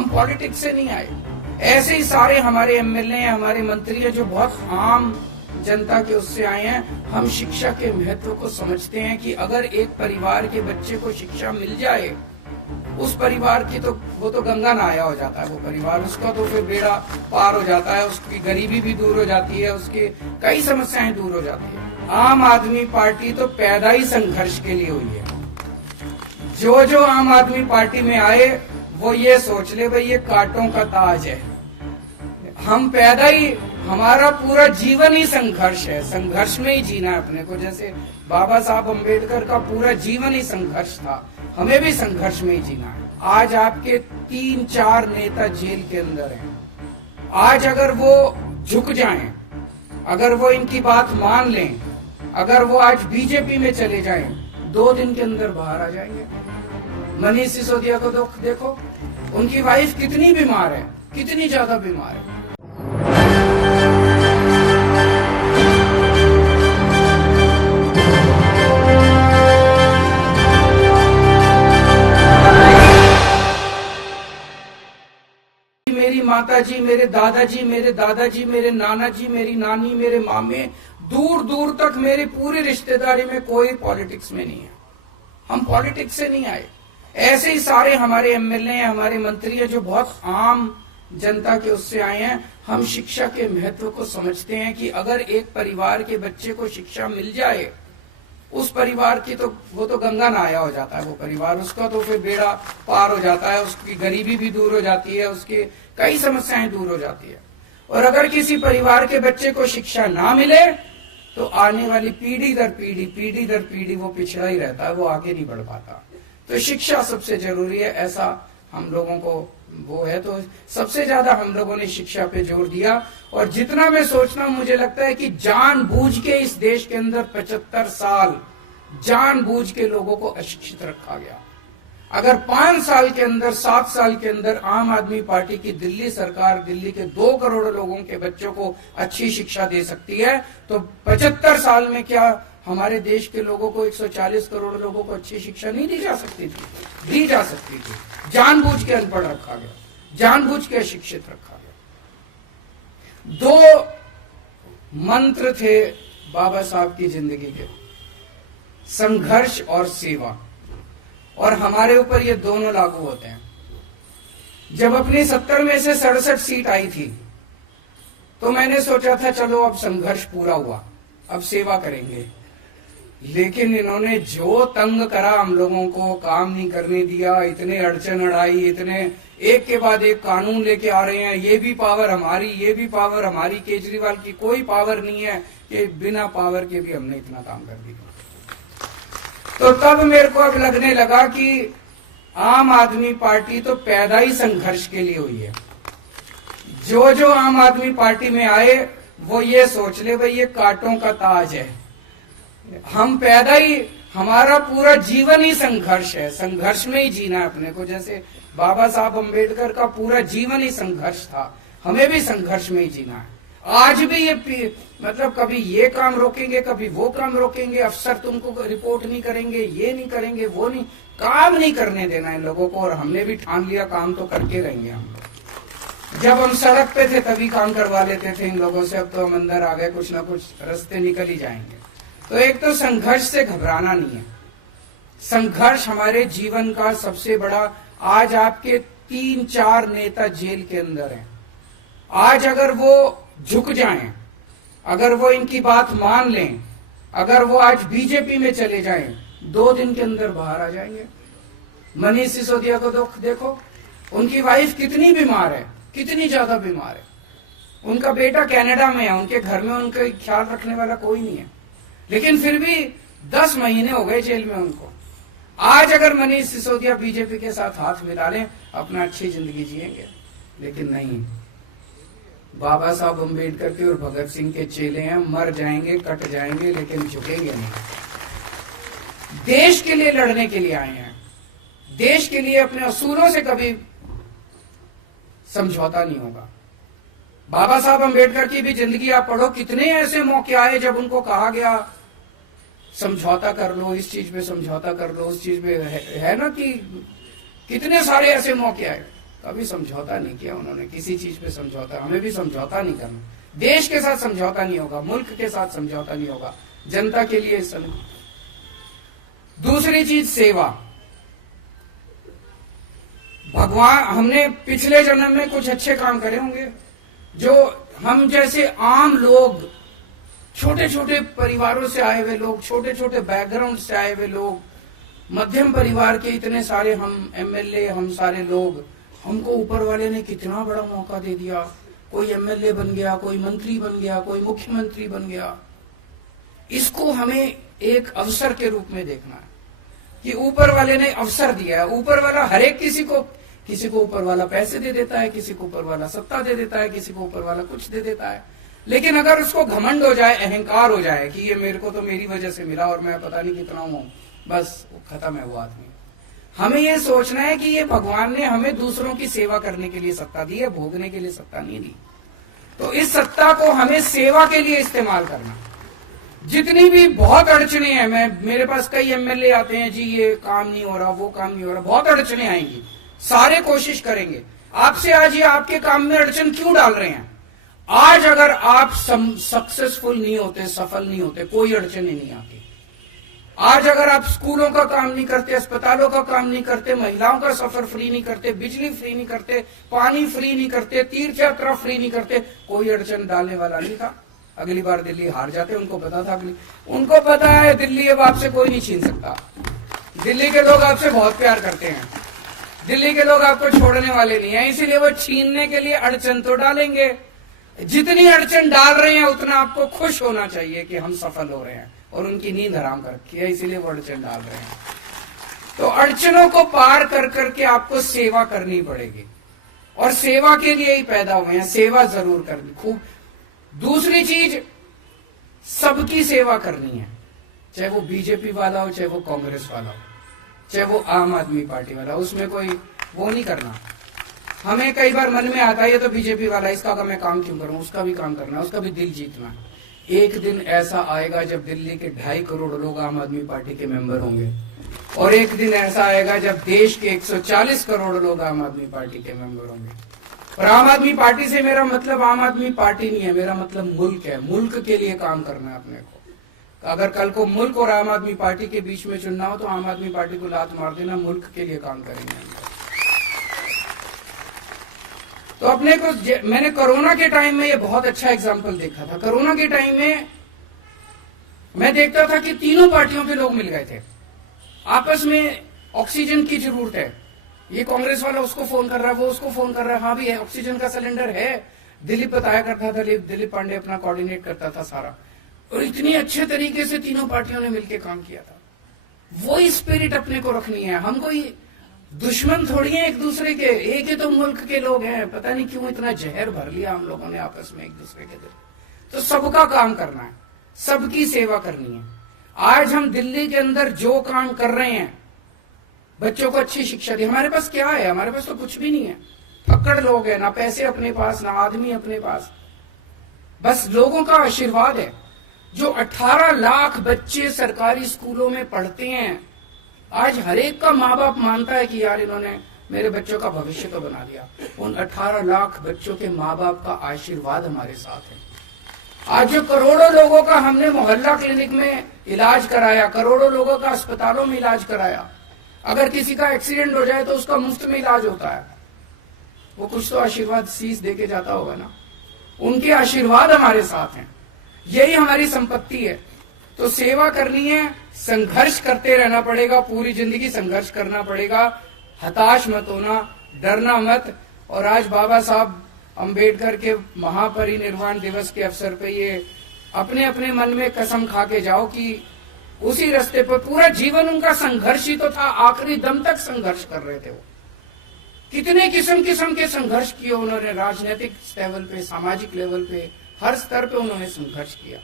हम पॉलिटिक्स से नहीं आए। ऐसे ही सारे हमारे एमएलए हैं, हमारे मंत्री हैं जो बहुत आम जनता के उससे आए हैं। हम शिक्षा के महत्व को समझते हैं कि अगर एक परिवार के बच्चे को शिक्षा मिल जाए, उस परिवार की तो वो तो गंगा नहाया हो जाता है, वो परिवार उसका तो फिर बेड़ा पार हो जाता है, उसकी गरीबी भी दूर हो जाती है, उसके कई समस्याएं दूर हो जाती है। आम आदमी पार्टी तो पैदा ही संघर्ष के लिए हुई है। जो आम आदमी पार्टी में आए वो ये सोच ले भाई ये कांटों का ताज है। हम पैदा ही, हमारा पूरा जीवन ही संघर्ष है, संघर्ष में ही जीना है अपने को। जैसे बाबा साहब अम्बेडकर का पूरा जीवन ही संघर्ष था, हमें भी संघर्ष में ही जीना है। आज आपके 3-4 नेता जेल के अंदर हैं। आज अगर वो झुक जाएं, अगर वो इनकी बात मान लें, अगर वो आज बीजेपी में चले जाएं, 2 दिन के अंदर बाहर आ जाएंगे। मनीष सिसोदिया को देखो, उनकी वाइफ कितनी बीमार है, कितनी ज्यादा बीमार है। मेरी माताजी, मेरे दादाजी, मेरे नाना जी, मेरी नानी, मेरे मामे, दूर दूर तक मेरे पूरी रिश्तेदारी में कोई पॉलिटिक्स में नहीं है। हम पॉलिटिक्स से नहीं आए। ऐसे ही सारे हमारे एमएलए हैं, हमारे मंत्री हैं जो बहुत आम जनता के उससे आए हैं। हम शिक्षा के महत्व को समझते हैं कि अगर एक परिवार के बच्चे को शिक्षा मिल जाए, उस परिवार की तो वो तो गंगा नहाया हो जाता है, वो परिवार उसका तो फिर बेड़ा पार हो जाता है, उसकी गरीबी भी दूर हो जाती है, उसके कई समस्याएं दूर हो जाती है। और अगर किसी परिवार के बच्चे को शिक्षा ना मिले तो आने वाली पीढ़ी दर पीढ़ी वो पिछड़ा ही रहता है, वो आगे नहीं बढ़ पाता। तो शिक्षा सबसे जरूरी है, ऐसा हम लोगों को वो है। तो सबसे ज्यादा हम लोगों ने शिक्षा पे जोर दिया। और जितना मैं सोचना, मुझे लगता है कि जानबूझ के इस देश के अंदर 75 साल जानबूझ के लोगों को अशिक्षित रखा गया। अगर 5 साल के अंदर, 7 साल के अंदर आम आदमी पार्टी की दिल्ली सरकार दिल्ली के 2 करोड़ लोगों के बच्चों को अच्छी शिक्षा दे सकती है, तो 75 साल में क्या हमारे देश के लोगों को, 140 करोड़ लोगों को अच्छी शिक्षा नहीं दी जा सकती थी? दी जा सकती थी। जानबूझ के अनपढ़ रखा गया, जानबूझ के अशिक्षित रखा गया। 2 मंत्र थे बाबा साहब की जिंदगी के, संघर्ष और सेवा, और हमारे ऊपर ये दोनों लागू होते हैं। जब अपनी 70 में से 67 सीट आई थी तो मैंने सोचा था चलो अब संघर्ष पूरा हुआ, अब सेवा करेंगे। लेकिन इन्होंने जो तंग करा हम लोगों को, काम नहीं करने दिया, इतने अड़चन अड़ाई, इतने एक के बाद एक कानून लेके आ रहे हैं, ये भी पावर हमारी, ये भी पावर हमारी। केजरीवाल की कोई पावर नहीं है कि बिना पावर के भी हमने इतना काम कर दिया। तो तब मेरे को अब लगने लगा कि आम आदमी पार्टी तो पैदा ही संघर्ष के लिए हुई है। जो आम आदमी पार्टी में आए वो ये सोच ले भाई ये कांटों का ताज है। हम पैदा ही, हमारा पूरा जीवन ही संघर्ष है, संघर्ष में ही जीना है अपने को। जैसे बाबा साहब अम्बेडकर का पूरा जीवन ही संघर्ष था, हमें भी संघर्ष में ही जीना है। आज भी ये मतलब कभी ये काम रोकेंगे, कभी वो काम रोकेंगे, अफसर तुमको रिपोर्ट नहीं करेंगे, ये नहीं करेंगे, वो नहीं, काम नहीं करने देना इन लोगों को। और हमने भी ठान लिया काम तो करके रहेंगे हम लोग। जब हम सड़क पे थे तभी काम करवा लेते थे इन लोगों से, अब तो हम अंदर आ गए, कुछ ना कुछ रास्ते निकल ही जाएंगे। तो एक तो संघर्ष से घबराना नहीं है। संघर्ष हमारे जीवन का सबसे बड़ा, आज आपके 3-4 नेता जेल के अंदर हैं। आज अगर वो झुक जाएं, अगर वो इनकी बात मान लें, अगर वो आज बीजेपी में चले जाएं, 2 दिन के अंदर बाहर आ जाएंगे। मनीष सिसोदिया को देखो, उनकी वाइफ कितनी बीमार है, कितनी ज्यादा बीमार है। उनका बेटा कनाडा में है, उनके घर में उनका ख्याल रखने वाला कोई नहीं है, लेकिन फिर भी 10 महीने हो गए जेल में उनको। आज अगर मनीष सिसोदिया बीजेपी के साथ हाथ मिला लें, अपना अच्छी जिंदगी जिएंगे, लेकिन नहीं। बाबा साहब अम्बेडकर के और भगत सिंह के चेले हैं, मर जाएंगे, कट जाएंगे, लेकिन झुकेंगे नहीं। देश के लिए लड़ने के लिए आए हैं, देश के लिए अपने असूलों से कभी समझौता नहीं होगा। बाबा साहब अम्बेडकर की भी जिंदगी आप पढ़ो, कितने ऐसे मौके आए जब उनको कहा गया समझौता कर लो, इस चीज पे समझौता कर लो, उस चीज पे है ना, कि कितने सारे ऐसे मौके आए। कभी समझौता नहीं किया उन्होंने किसी चीज पे समझौता। हमें भी समझौता नहीं करना, देश के साथ समझौता नहीं होगा, मुल्क के साथ समझौता नहीं होगा, जनता के लिए दूसरी चीज सेवा। भगवान, हमने पिछले जन्म में कुछ अच्छे काम करे होंगे, जो हम जैसे आम लोग, छोटे छोटे परिवारों से आए हुए लोग, छोटे छोटे बैकग्राउंड से आए हुए लोग, मध्यम परिवार के इतने सारे हम एमएलए, हम सारे लोग, हमको ऊपर वाले ने कितना बड़ा मौका दे दिया। कोई एमएलए बन गया, कोई मंत्री बन गया, कोई मुख्यमंत्री बन गया। इसको हमें एक अवसर के रूप में देखना है कि ऊपर वाले ने अवसर दिया है। ऊपर वाला हर एक किसी को ऊपर वाला पैसे दे देता है, किसी को ऊपर वाला सत्ता दे देता है, किसी को ऊपर वाला कुछ दे देता है। लेकिन अगर उसको घमंड हो जाए, अहंकार हो जाए कि ये मेरे को तो मेरी वजह से मिला और मैं पता नहीं कितना हूं, बस खत्म है वो आदमी। हमें ये सोचना है कि ये भगवान ने हमें दूसरों की सेवा करने के लिए सत्ता दी है, भोगने के लिए सत्ता नहीं दी। तो इस सत्ता को हमें सेवा के लिए इस्तेमाल करना। जितनी भी बहुत अड़चने हैं, मेरे पास कई एमएलए आते हैं, जी ये काम नहीं हो रहा, वो काम नहीं हो रहा, बहुत अड़चने आएंगी, सारे कोशिश करेंगे। आपसे आज ये आपके काम में अड़चन क्यों डाल रहे हैं? आज अगर आप सक्सेसफुल नहीं होते, सफल नहीं होते, कोई अड़चन ही नहीं आती। आज अगर आप स्कूलों का काम नहीं करते, अस्पतालों का काम नहीं करते, महिलाओं का सफर फ्री नहीं करते, बिजली फ्री नहीं करते, पानी फ्री नहीं करते, तीर्थ यात्रा फ्री नहीं करते, कोई अड़चन डालने वाला नहीं था। अगली बार दिल्ली हार जाते, उनको पता था, उनको पता है दिल्ली अब आपसे कोई नहीं छीन सकता। दिल्ली के लोग आपसे बहुत प्यार करते हैं, दिल्ली के लोग आपको छोड़ने वाले नहीं है, इसीलिए वो छीनने के लिए अड़चन तो डालेंगे। जितनी अड़चन डाल रहे हैं उतना आपको खुश होना चाहिए कि हम सफल हो रहे हैं, और उनकी नींद हराम कर रखी है, इसीलिए वो अड़चन डाल रहे हैं। तो अड़चनों को पार कर करके आपको सेवा करनी पड़ेगी, और सेवा के लिए ही पैदा हुए हैं, सेवा जरूर करनी खूब। दूसरी चीज, सबकी सेवा करनी है, चाहे वो बीजेपी वाला हो, चाहे वो कांग्रेस वाला हो, चाहे वो आम आदमी पार्टी वाला, उसमें कोई वो नहीं करना। हमें कई बार मन में आता है ये तो बीजेपी वाला, इसका मैं काम क्यों करूं, उसका भी काम करना, उसका भी दिल जीतना है। एक दिन ऐसा आएगा जब दिल्ली के 2.5 करोड़ लोग आम आदमी पार्टी के मेंबर होंगे, और एक दिन ऐसा आएगा जब देश के 140 करोड़ लोग आम आदमी पार्टी के मेंबर होंगे। और आम आदमी पार्टी से मेरा मतलब आम आदमी पार्टी नहीं है, मेरा मतलब मुल्क है। मुल्क के लिए काम करना है अपने को। अगर कल को मुल्क और आम आदमी पार्टी के बीच में चुनना हो तो आम आदमी पार्टी को लात मार देना, मुल्क के लिए काम करेंगे। तो अपने को, मैंने कोरोना के टाइम में ये बहुत अच्छा एग्जाम्पल देखा था। कोरोना के टाइम में मैं देखता था कि तीनों पार्टियों के लोग मिल गए थे, आपस में ऑक्सीजन की जरूरत है, ये कांग्रेस वाला उसको फोन कर रहा है, वो उसको फोन कर रहा है, हाँ भी है, ऑक्सीजन का सिलेंडर है। दिलीप बताया करता था, दिलीप पांडे अपना कोऑर्डिनेट करता था सारा, और इतनी अच्छे तरीके से तीनों पार्टियों ने मिलकर काम किया था। वो स्पिरिट अपने को रखनी है। हम कोई दुश्मन थोड़ी है एक दूसरे के, एक ही तो मुल्क के लोग हैं। पता नहीं क्यों इतना जहर भर लिया हम लोगों ने आपस में एक दूसरे के दिल। तो सबका काम करना है, सबकी सेवा करनी है। आज हम दिल्ली के अंदर जो काम कर रहे हैं, बच्चों को अच्छी शिक्षा दी, हमारे पास क्या है? हमारे पास तो कुछ भी नहीं है। फक्कड़ लोग हैं, ना पैसे अपने पास, ना आदमी अपने पास, बस लोगों का आशीर्वाद है। जो 18 लाख बच्चे सरकारी स्कूलों में पढ़ते हैं, आज हर एक का माँ बाप मानता है कि यार इन्होंने मेरे बच्चों का भविष्य तो बना दिया। उन 18 लाख बच्चों के माँ बाप का आशीर्वाद हमारे साथ है। आज जो करोड़ों लोगों का हमने मोहल्ला क्लिनिक में इलाज कराया, करोड़ों लोगों का अस्पतालों में इलाज कराया, अगर किसी का एक्सीडेंट हो जाए तो उसका मुफ्त में इलाज होता है, वो कुछ तो आशीर्वाद शीश देके जाता होगा ना। उनके आशीर्वाद हमारे साथ हैं, यही हमारी संपत्ति है। तो सेवा करनी है, संघर्ष करते रहना पड़ेगा, पूरी जिंदगी संघर्ष करना पड़ेगा। हताश मत होना, डरना मत। और आज बाबा साहब अंबेडकर के महापरिनिर्वाण दिवस के अवसर पे ये अपने अपने मन में कसम खा के जाओ कि उसी रास्ते पर पूरा जीवन उनका संघर्ष ही तो था, आखिरी दम तक संघर्ष कर रहे थे वो। कितने किस्म किस्म के संघर्ष किए उन्होंने, राजनीतिक लेवल पे, सामाजिक लेवल पे, हर स्तर पे उन्होंने संघर्ष किया।